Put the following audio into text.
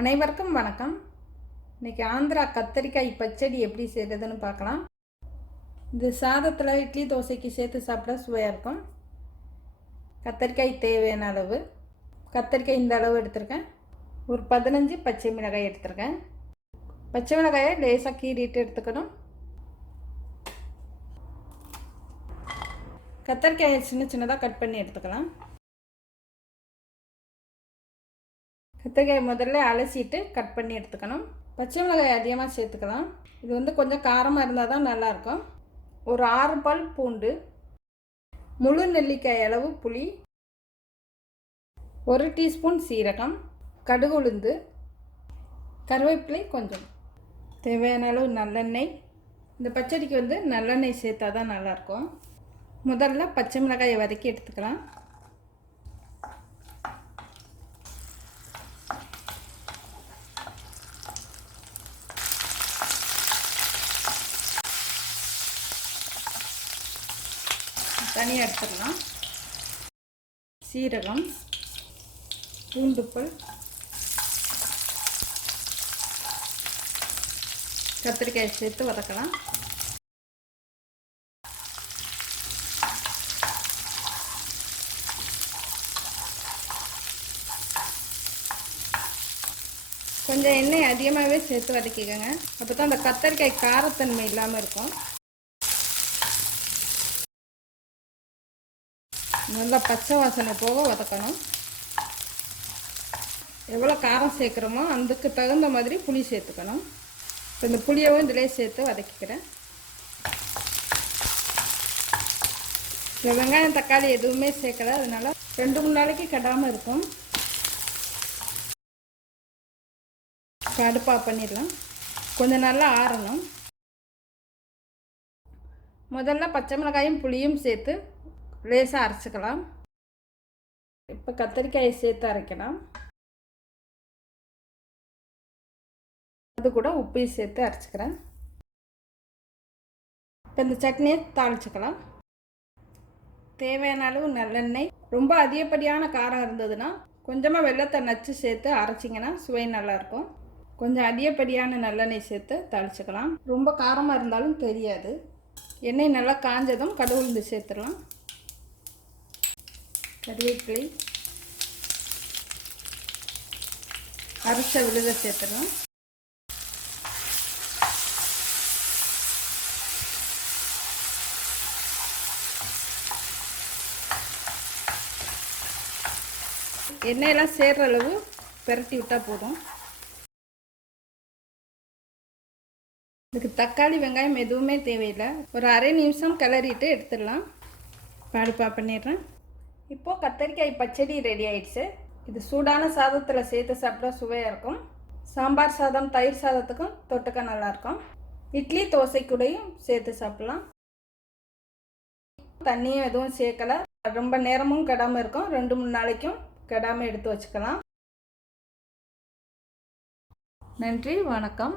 அனைவருக்கும் வணக்கம். இன்றைக்கி ஆந்திரா கத்தரிக்காய் பச்சடி எப்படி செய்கிறதுன்னு பார்க்கலாம். இது சாதத்தில் இட்லி தோசைக்கு சேர்த்து சாப்பிட சுவையாக இருக்கும். கத்தரிக்காய் தேவையான அளவு கத்தரிக்காய் இந்த அளவு எடுத்திருக்கேன். ஒரு 15 பச்சை மிளகாய் எடுத்திருக்கேன். பச்சை மிளகாயை லேசாக கீறிட்டு எடுத்துக்கணும். கத்தரிக்காயை சின்ன சின்னதாக கட் பண்ணி எடுத்துக்கலாம். கத்திரிக்காய் முதல்ல அலசிட்டு கட் பண்ணி எடுத்துக்கணும். பச்சை மிளகாய் அதிகமாக சேர்த்துக்கலாம். இது கொஞ்சம் காரமாக இருந்தால் தான் நல்லாயிருக்கும். ஒரு 6 பல் பூண்டு, முழு நெல்லிக்காய் அளவு புளி, 1 டீஸ்பூன் சீரகம், கடுகு உளுந்து, கருவேப்பிலை கொஞ்சம், தேவையான அளவு நல்லெண்ணெய். இந்த பச்சடிக்கு நல்லெண்ணெய் சேர்த்தா தான் நல்லாயிருக்கும். முதல்ல பச்சை மிளகாயை வதக்கி எடுத்துக்கலாம். தனியாக எடுத்துக்கலாம். சீரகம், பூண்டுப்பல், கத்திரிக்காயை சேர்த்து வதக்கலாம். கொஞ்சம் எண்ணெய் அதிகமாகவே சேர்த்து வதக்கிக்கோங்க. அப்போ தான் அந்த கத்திரிக்காய் காரத்தன்மை இல்லாமல் இருக்கும். நல்லா பச்சை வாசனை போக வதக்கணும். எவ்வளோ காரம் சேர்க்குறோமோ அதுக்கு தகுந்த மாதிரி புளி சேர்த்துக்கணும். இப்போ இந்த புளியவும் இதிலே சேர்த்து வதக்கிக்கிறேன். இந்த வெங்காயம் தக்காளி எதுவுமே சேர்க்கல, அதனால 2-3 நாளைக்கு கெடாமல் இருக்கும். அடுப்பாக பண்ணிடலாம். கொஞ்சம் நல்லா ஆறணும். முதல்ல பச்சை மிளகாயும் புளியும் சேர்த்து லேசாக அரைச்சிக்கலாம். இப்போ கத்தரிக்காயை சேர்த்து அரைக்கலாம். அது கூட உப்பையும் சேர்த்து அரைச்சிக்கிறேன். இப்போ இந்த சட்னியை தாளிச்சுக்கலாம். தேவையான அளவு நல்லெண்ணெய். ரொம்ப அதிகப்படியான காரம் இருந்ததுன்னா கொஞ்சமாக வெல்லத்தை நச்சு சேர்த்து அரைச்சிங்கன்னா சுவை நல்லாயிருக்கும். கொஞ்சம் அதிகப்படியான நல்லெண்ணெய் சேர்த்து தாளிச்சுக்கலாம். ரொம்ப காரமாக இருந்தாலும் தெரியாது. எண்ணெய் நல்லா காஞ்சதும் கடுகு உளுந்து சேர்த்துடலாம். கருவேப்பிலை, அரைச்ச விழுதை சேர்த்துடலாம். எண்ணெயெல்லாம் சேர்ற அளவு பெரட்டி விட்டால் போதும். இதுக்கு தக்காளி வெங்காயம் எதுவுமே தேவையில்லை. ஒரு அரை நிமிஷம் கிளறிட்டு எடுத்துடலாம். பாடுப்பா பண்ணிடுறேன். இப்போது கத்தரிக்காய் பச்சடி ரெடி ஆயிடுச்சு. இது சூடான சாதத்தில் சேர்த்து சாப்பிட்டா சுவையாக இருக்கும். சாம்பார் சாதம், தயிர் சாதத்துக்கும் தொட்டுக்க நல்லாயிருக்கும். இட்லி தோசை கூடயும் சேர்த்து சாப்பிட்லாம். தண்ணியும் எதுவும் சேர்க்கலை. ரொம்ப நேரமும் கெடாமல் இருக்கும். 2-3 நாளைக்கும் கெடாமல் எடுத்து வச்சுக்கலாம். நன்றி, வணக்கம்.